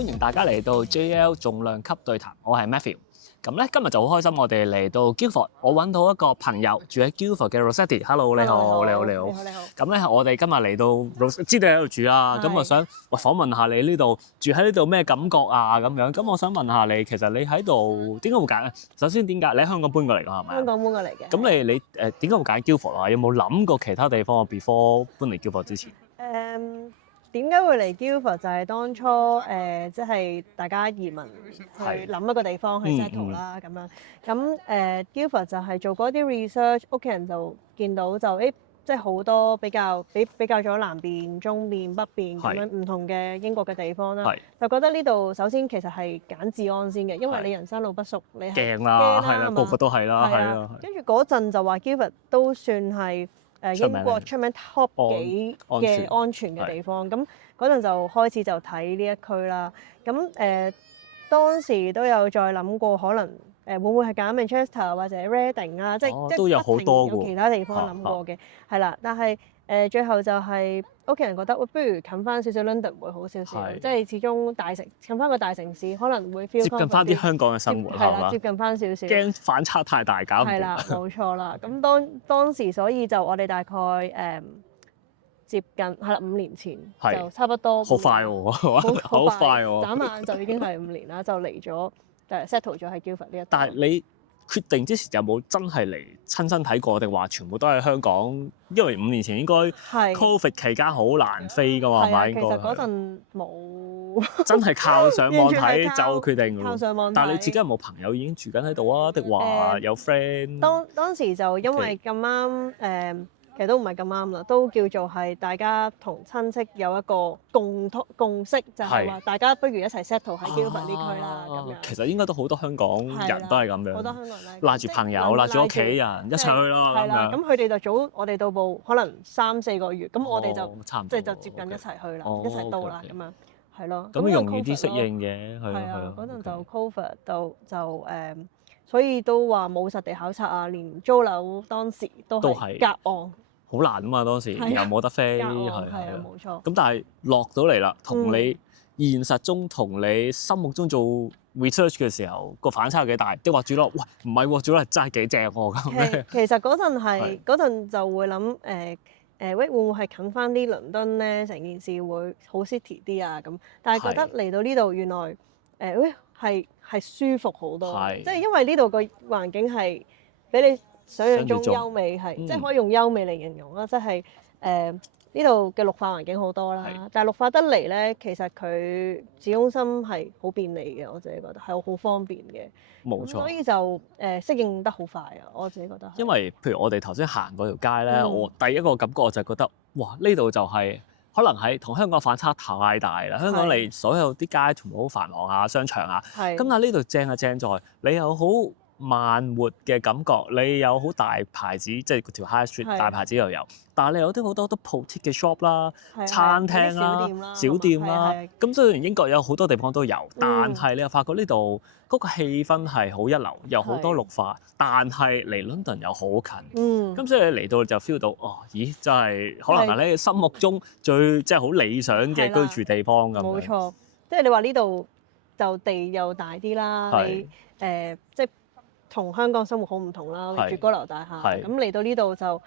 歡迎大家嚟到 JL 重量級對談，我係 Matthew。咁咧今日就好開心，我哋嚟到 Guildford，我揾到一個朋友住喺 Guildford 嘅 Rossetti。Hello， 你好，你好。咁咧我哋今日嚟到知道你喺度住啦，咁我想訪問下你呢度住喺呢度咩感覺啊咁樣。咁我想問下你，其實你喺度點解會揀咧？首先點解你喺香港搬過嚟㗎係咪？香港搬過嚟嘅。咁你點解會揀 Guildford 啊？有冇諗過其他地方 before 搬嚟 Guildford 之前？點解會嚟 Guildford 就係當初即係大家移民去諗一個地方去 settle 啦咁樣。咁Guildford 就係做過一啲 research， 屋企人就見到就即係好多比較咗南邊、中邊、北邊咁樣唔同嘅英國嘅地方啦，就覺得呢度首先其實係揀治安先嘅，因為你人生路不熟，你係驚啦，係啦，個個都係啦，係啦。跟住嗰陣就話 Guildford 都算係英國出名 top 幾嘅安全嘅地方，咁嗰陣就開始就睇呢一區啦。咁當時都有再諗過，可能會唔會係揀 Manchester 或者 Reading 啊？即係都有好多有其他地方諗過嘅，係啦。但係最後就係屋企人覺得，不如近翻少少 London 會好少少，即係始終近翻個大城市可能會 feel 接近翻啲香港嘅生活係嘛？接近翻少少。驚反差太大搞唔掂。係啦，冇錯啦。咁當時所以就我哋大概接近係啦5年前就差不多。好快喎！好快喎！眨眼就已經係5年啦，就嚟咗settle 咗喺 Guildford 呢一度。但係你決定之前有冇真係嚟親身睇過，定話全部都喺香港？因為5年前應該 Covid 期間好難飛㗎嘛，係咪？應該。其實嗰陣冇。真係靠上網睇就決定㗎咯。靠上網睇。但係你自己有冇朋友已經住緊喺度啊？定話有 friend？當時就因為咁啱其實都唔係咁啱啦，都叫做係大家同親戚有一個共識，就係話大家不如一齊 settle 喺 Guildford 呢區啦咁樣。其實應該都好多香港人都係咁樣，好多香港人拉住朋友、拉住屋企人一齊去咯。係啦，咁佢哋就早我哋到步，可能3-4個月，咁我哋就即係就接近一齊去啦，一齊到啦咁樣，係咯。咁容易啲適應嘅，係啊。嗰陣就 Covid 就所以都話冇實地考察啊，連租樓當時都係隔岸。好難啊嘛，當時又冇得飛，係啊，冇錯。咁但係落到嚟啦，同你現實中同你心目中做 research 嘅時候個反差有幾大？即係話住落，喂唔係喎，住落真係幾正喎咁。其實嗰陣就會諗會唔會係近翻啲倫敦咧？成件事會好 city 啲啊咁。但係覺得嚟到呢度原來係舒服好多，即係因為呢度個環境係俾你想象中優美，係即係可以用優美嚟形容啦。即係呢度嘅綠化環境好多啦，但係綠化得嚟咧，其實佢市中心係好便利嘅，我自己覺得係好方便嘅。冇錯，所以就適應得好快啊！我自己覺得。因為譬如我哋頭先行嗰條街咧，我第一個感覺就覺得，哇！呢度就係可能係同香港反差太大啦。香港嚟所有啲街全部好繁忙啊，商場啊，咁但係呢度正正在你又好慢活嘅感覺，你有好大牌子，即係條 High Street 大牌子又有，但係你有啲好多boutique嘅 shop 啦、餐廳啦、小店啦。咁雖然英國有好多地方都有，但係你又發覺呢度嗰個氣氛係好一流，有好多綠化，但係離 London 又好近。咁所以你嚟到就 feel 到，咦，真係可能係你心目中最即係好理想嘅居住地方咁。冇錯，即係你話呢度就地又大啲啦，你即係同香港生活好唔同啦，住高樓大廈，咁嚟到呢度就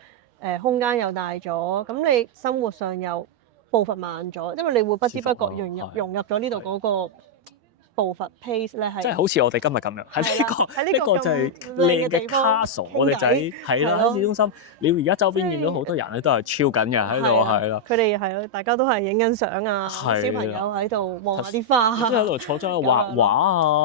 空間又大咗，咁你生活上又步伐慢咗，因為你會不知不覺融入咗呢度嗰個步伐 pace 咧，係即係好似我哋今日咁樣喺呢個就係靚嘅 castle，我哋就係啦喺市中心。你而家周邊見到好多人咧，都係超緊嘅喺度，係啦。佢哋係大家都係影緊相啊，小朋友喺度望下啲花，即係喺度坐咗喺度畫畫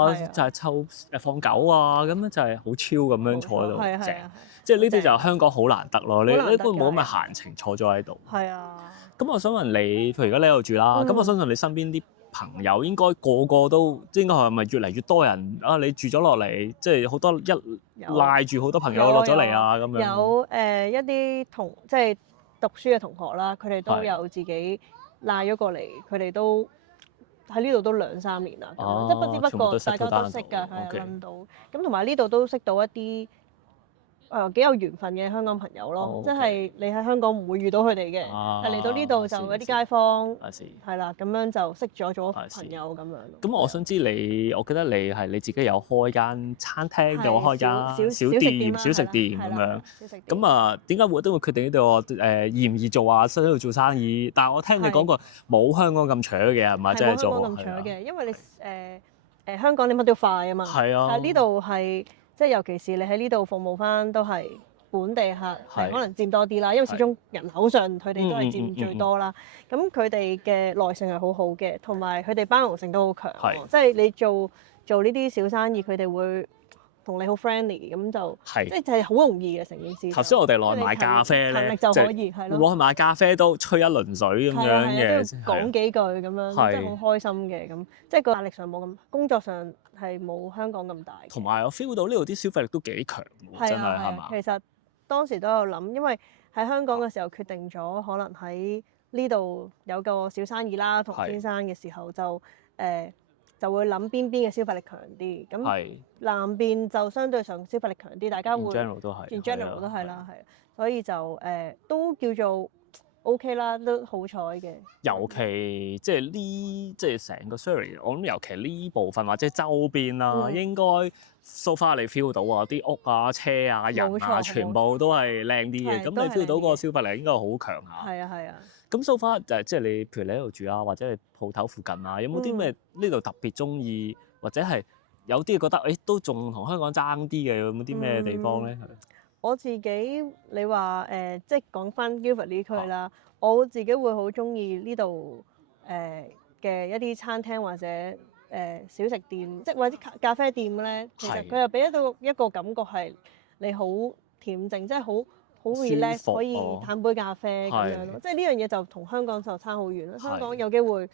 啊，就係湊放狗啊，咁樣就係好超咁樣坐喺度正。即係呢啲就香港好難得咯，你呢個冇咁嘅閒情坐咗喺度。係啊。咁我想問你，譬如而家你喺度住啦，咁我相信你身邊啲朋友應該個個都應該係咪越嚟越多人啊？你住咗落嚟，即係好多賴住好多朋友落咗嚟啊咁樣。有一啲即係讀書嘅同學啦，佢哋都有自己賴咗過嚟，佢哋都喺呢度都2-3年啦，即係不知不覺大家都識㗎，係揾到。咁同埋呢度都識到一啲幾有緣分嘅香港朋友咯，即係你喺香港唔會遇到佢哋嘅，但嚟到呢度就有啲街坊係啦，咁樣就識咗做朋友咁樣。咁我想知你，我記得你自己有開間餐廳，有開間小食店咁樣。咁啊，點解都會決定呢度易唔易做啊？喺度做生意，但係我聽你講過冇香港咁搶嘅係咪？即係做冇香港咁搶嘅，因為你香港你乜都快啊嘛。係啊。但係呢度係即係尤其是你喺呢度服務翻都係本地客，係可能佔多啲啦。因為始終人口上佢哋都係佔最多啦。咁佢哋嘅耐性係好好嘅，同埋佢哋包容性都好強。即係你做呢啲小生意，佢哋會同你好 friendly， 咁就即係好容易嘅成件事。頭先我哋落去買咖啡咧，勤力就可以係咯。落去買咖啡都吹一輪水咁樣嘅，講幾句咁樣，即係好開心嘅咁。即係個壓力上冇咁，工作上係冇香港咁大。同埋我 feel 到呢度啲消費力都幾強喎，真係係嘛？其實當時都有諗，因為喺香港嘅時候決定咗，可能喺呢度有個小生意啦，同先生嘅時候就會諗邊嘅消費力強啲。咁南邊就相對上消費力強啲，大家會 general 都係 general 都係啦，係。所以就都叫做 OK 啦，都好彩嘅。尤其即係成個 Surrey， 我諗尤其呢部分或者周邊啦，應該 so far 你 feel 到啊，啲屋啊、車啊、人啊，全部都係靚啲嘅。咁你 feel 到個消費力應該好強下。係啊係啊。咁 so far 就係即係你，譬如你喺度住啊，或者你鋪頭附近啊，有冇啲咩呢度特別中意，或者係有啲覺得都仲同香港爭啲嘅，有冇啲咩地方咧？我自己你話即係講翻 Guildford 呢區啦，我自己會好中意呢度嘅一啲餐廳或者小食店，即係或者咖啡店咧，其實佢又俾到一個感覺係你好恬靜，即係好 relax，可以嘆杯咖啡咁樣咯。即係呢樣嘢就同香港就差好遠啦。香港有機會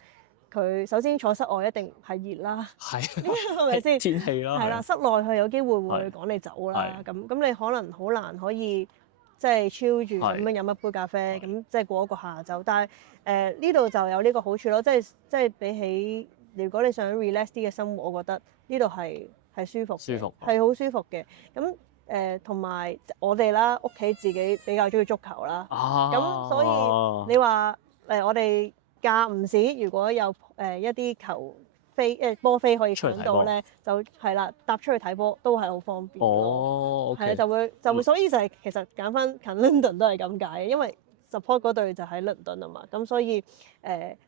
佢首先坐室外一定係熱啦，係咪先？天氣啦，係啦，室內佢有機會會趕你走啦。咁你可能好難可以即係超住咁樣飲一杯咖啡，咁即係過一個下晝。但係呢度就有呢個好處咯，即係比起如果你想 relax 啲嘅生活，我覺得呢度係舒服，係好舒服嘅。咁同埋我哋啦，屋企自己比較中意足球啦，咁所以你話我哋間唔時如果有一啲球飛波飛可以搶到咧，就係啦，搭出去睇波都係好方便。係啊，就會，所以就係其實揀翻近 London 都係咁解嘅，因為 support 嗰隊就喺倫敦啊嘛，咁所以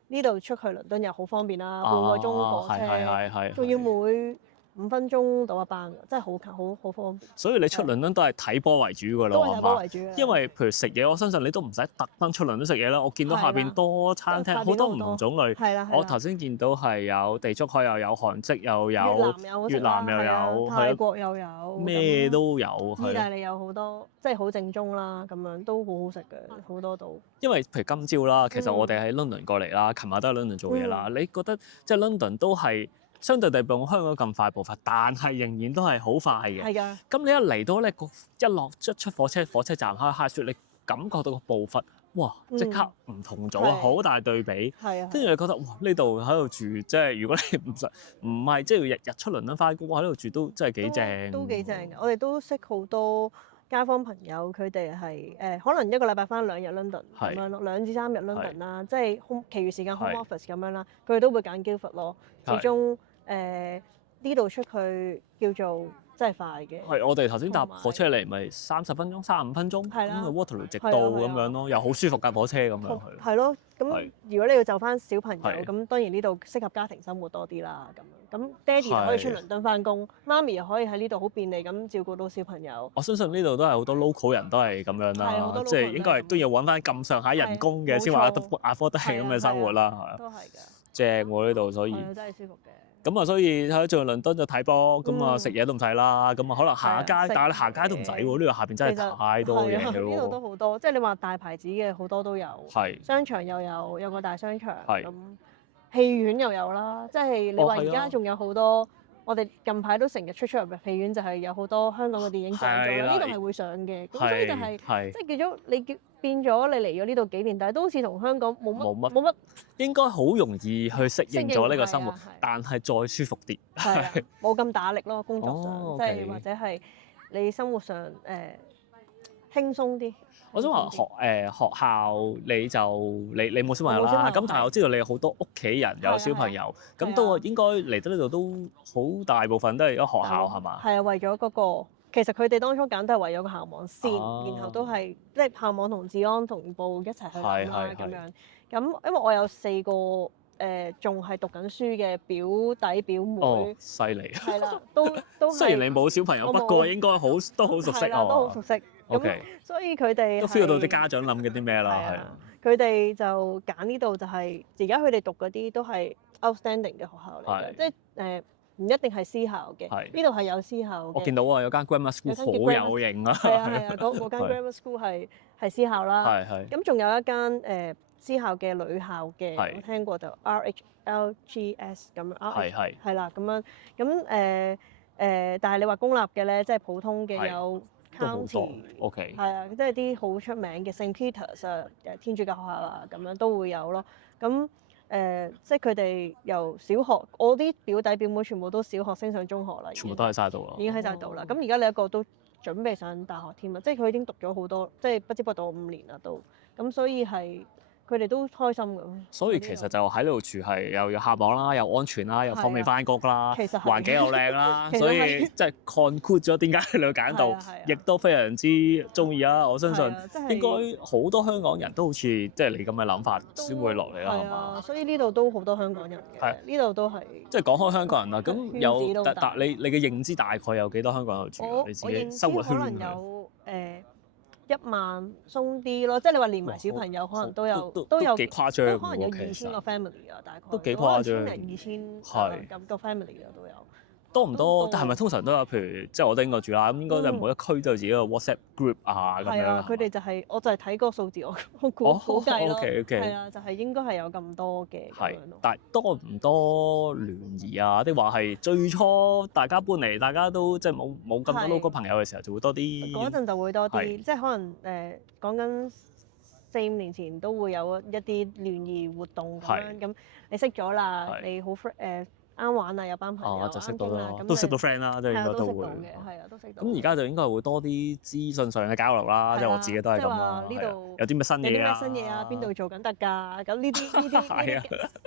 呢度出去倫敦又好方便啦，半個鐘火車，仲要每5分鐘到一班，真係好近，好方便。所以你出倫敦都係睇波為主㗎咯，都係睇波為主嘅。因為譬如食嘢，我相信你都唔使特登出倫敦食嘢啦。我見到下邊多餐廳，好多唔同種類。係啦。我頭先見到係有地中海又有韓式又有越南又有泰國又有，咩都有。意大利有好多，即係好正宗啦，咁樣都好好食嘅，好多度。因為譬如今朝啦，其實我哋喺 London 過嚟啦，琴日都喺 London 做嘢啦。你覺得即係 London 都係相對地冇香港咁快步伐，但係仍然都係好快嘅。係㗎。咁你一嚟到咧，一出火車站開 High Street，你感覺到個步伐，哇！即刻唔同咗，好大對比。係啊。跟住你覺得哇，呢度喺度住，即係如果你唔係即係要日日出倫敦翻工，喺度住都真係幾正。都幾正嘅，我哋都識好多街坊朋友，佢哋係可能一個禮拜翻2日 London 咁樣咯，2至3日 London 啦，即係其餘時間 home office 咁樣啦，佢哋都會揀 Guildford 咯。始終呢度出去叫做真係快嘅。係，我哋頭先搭火車嚟咪30分鐘、35分鐘，咁 Waterloo 直到咁樣咯，又好舒服架火車咁樣去。係咯，咁如果你要就翻小朋友，咁當然呢度適合家庭生活多啲啦。咁爹哋就可以出倫敦翻工，媽咪又可以喺呢度好便利咁照顧到小朋友。我相信呢度都係好多 local 人都係咁樣啦，即係應該係都要揾翻咁上下人工嘅先話得afford得起咁嘅生活啦，係啊。都係㗎。正喎呢度，所以真係舒服嘅。咁啊，所以喺做倫敦就睇波，咁啊食嘢都唔使啦，咁啊可能行下街，但係你行街都唔使喎，呢度下邊真係太多嘢嘅咯。呢度都好多，即係你話大牌子嘅好多都有，商場又有個大商場，咁戲院又有啦，即係你話而家仲有好多，我哋近排都成日出入嘅戲院就係有好多香港嘅電影上咗啦，呢度係會上嘅，咁所以就係即係叫咗你變咗你嚟咗呢度幾年，但係都好似同香港冇乜，應該好容易去適應咗呢個生活，但係再舒服啲，冇咁打力咯，工作上即係或者係你生活上輕鬆啲。我想話學校你冇小朋友啦，咁但係我知道你有好多屋企人有小朋友，咁都應該嚟到呢度都好大部分都係喺學校係嘛？係啊，為咗嗰個，其實佢哋當初揀都係為咗個校網先，然後都係即係校網同治安同步一齊去諗啦咁樣。咁因為我有4個仲係讀緊書嘅表弟表妹，哦，犀利！係啦，都雖然你冇小朋友，不過應該都好熟悉啊，都好熟悉。咁所以佢哋都 feel 到啲家長諗緊啲咩啦，係啊。佢哋就揀呢度就係而家佢哋讀嗰啲都係 outstanding 嘅學校嚟嘅，即係唔一定係私校嘅。呢度係有私校嘅。我見到啊，有間 grammar school 好有型啊。係啊，嗰間 grammar school 係私校啦。咁仲有一間私校嘅女校嘅，我聽過就 RHLGS 咁樣。係啦，咁樣咁但係你話公立嘅咧，即係普通嘅有 County， 係啊，即係啲好出名嘅 St. Peters 啊，天主教學校啊，咁樣都會有咯。咁即係佢哋由小學，我啲表弟表妹全部都小學升上中學啦，全部都喺晒度啦，已經喺晒度啦。咁而家你一個都準備上大學添啊，即係佢已經讀咗好多，即係不知不覺5年啦都。咁所以係。佢哋都開心㗎。所以其實就喺呢度住係又有校網啦，又安全啦，又方便翻工啦，環境又靚啦，所以即係 conclude 咗點解你會揀到，亦都非常之中意啊！我相信應該好多香港人都好似即係你咁嘅諗法先會落嚟啦，係嘛？所以呢度都好多香港人嘅，呢度都係。即係講開香港人啦，咁有你嘅認知大概有幾多香港人住啊？你自己生活圈可能有1萬鬆啲咯，即係你話連埋小朋友可能都有幾誇張，可能有2000個 family 啊，大概都幾誇張，1000 咁個 family 啊都有。多唔多？但係咪通常都有？譬如即係我哋應該住啦，咁應該就每一區都有自己個 WhatsApp group 啊咁樣。係啊，佢哋就係我就係睇個數字，我估計咯。係啊，就係應該係有咁多嘅咁樣咯。但係多唔多聯誼啊？定話係最初大家搬嚟，大家都即係冇咁多 local 朋友嘅時候，就會多啲。嗰陣就會多啲，即係可能講緊4-5年前都會有一啲聯誼活動咁樣。咁你識咗啦，你好啱玩啊，有班朋友就識到啦，咁都識到 friend 啦，即係應該都會。係啊，都識到。咁而家就應該會多啲資訊上嘅交流啦，即係我自己都係咁啦。呢度有啲咩新嘢啊？邊度做緊特價？咁呢啲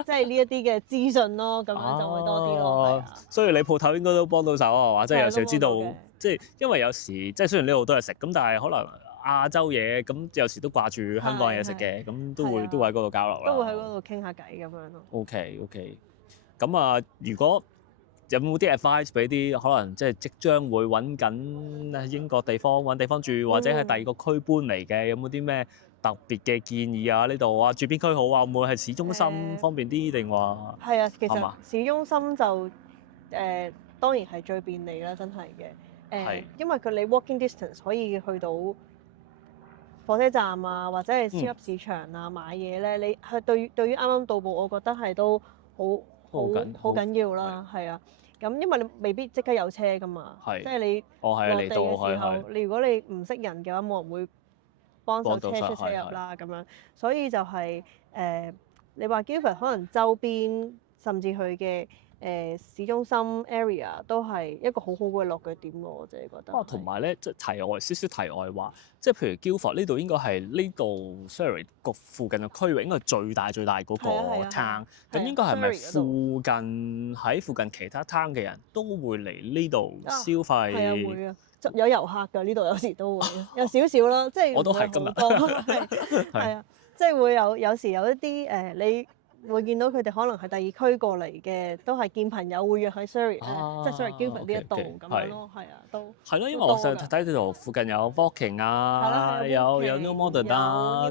即係呢一啲嘅資訊咯，咁樣就會多啲咯。所以你鋪頭應該都幫到手係嘛？即係有時知道，即係因為有時即係雖然呢度都係食，咁但係可能亞洲嘢咁有時都掛住香港嘢食嘅，咁都會喺嗰度交流啦。都會喺嗰度傾下偈咁樣咯。OK。咁啊，如果有冇啲 advice 俾啲可能即係即將會揾緊英國地方揾地方住，或者喺第二個區搬嚟嘅，有冇啲咩特別嘅建議啊？呢度啊，住邊區好啊？會唔會係市中心方便啲定話？係啊，其實市中心就當然係最便利啦，真係嘅。因為你 walking distance 可以去到火車站啊，或者係超級市場啊買嘢咧，你係對於啱啱到埗，我覺得係都好緊要啦，係啊，咁因為你未必即刻有車噶嘛，即係你落地嘅時候，你如果你唔識人嘅話，冇人會幫手車出車入啦，咁樣，所以就係你話 Guildford 可能周邊甚至佢嘅市中心 area 都係一個好好嘅落腳點咯，我自己覺得。同埋咧，即係少少題外話，即係譬如 Guildford 呢度應該係呢度 Surrey 個附近嘅區域應該係最大嗰個 town，咁應該係咪喺附近其他 town 嘅人都會嚟呢度消費？係啊，會啊，有遊客㗎，呢度有時都會有少少啦，即係我都係今日。係啊，即係會有時有一啲你會見到佢哋可能係第二區過嚟嘅，都係見朋友會約喺 Surrey 即係 Surrey Guildford 呢一度咁樣咯，係啊，都係咯，因為我上睇呢度附近有 Walking 啊，有 New Modern 啊，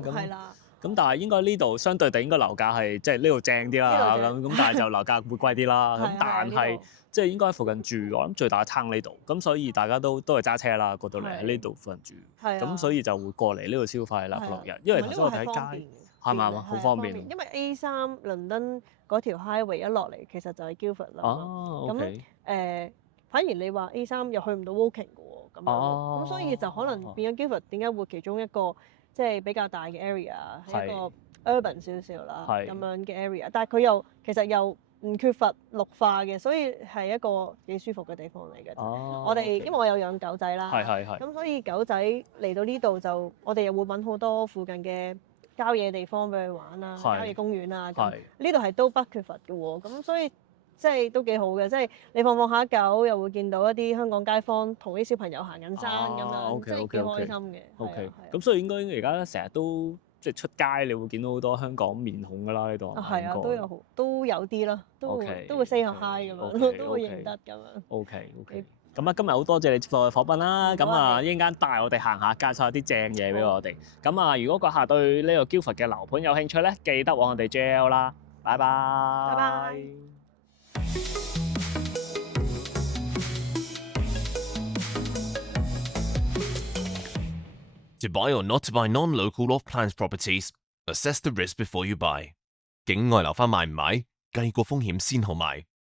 咁但係應該呢度相對地應該樓價係即係呢度正啲啦，咁但係就樓價會貴啲啦，咁但係即係應該喺附近住，我諗最大嘅攤呢度，咁所以大家都係揸車啦，過到嚟喺呢度附近住，咁所以就會過嚟呢度消費啦，6日，因為頭先我睇街。係咪好方便？因為 A3 倫敦嗰條 highway 一落嚟，其實就係 Guildford 啦。咁反而你話 A3 又去唔到 Woking 嘅喎，咁所以就可能變咗 Guildford 點解會其中一個即係比較大嘅 area，係一個 urban 少少啦咁樣嘅 area，但係佢又其實又唔缺乏綠化嘅，所以係一個幾舒服嘅地方嚟嘅。哦，我哋因為我有養狗仔啦，係咁所以狗仔嚟到呢度就我哋又會揾好多附近嘅郊野地方俾佢玩啊，郊野公園啊，咁呢度係都不缺乏嘅喎。咁所以即係都幾好嘅，即係你放下狗，又會見到一啲香港街坊同啲小朋友行緊山咁樣，即係幾開心嘅。OK，咁所以應該而家成日都即係出街，你會見到好多香港面孔㗎啦呢度。係啊，都有啲啦，都會 say 下 hi 咁樣，都會認得咁樣。OK。咁啊，今日好多謝你接受我嘅訪問啦。咁啊，一陣間帶我哋行下，介紹下啲正嘢俾我哋。咁啊，如果閣下對呢個 Guildford 嘅樓盤有興趣咧，記得揾我哋 JL 啦。拜拜。拜拜。To buy or not to buy non-local off-plans properties, assess the risk before you buy. 境外樓花買唔買？計過風險先好買。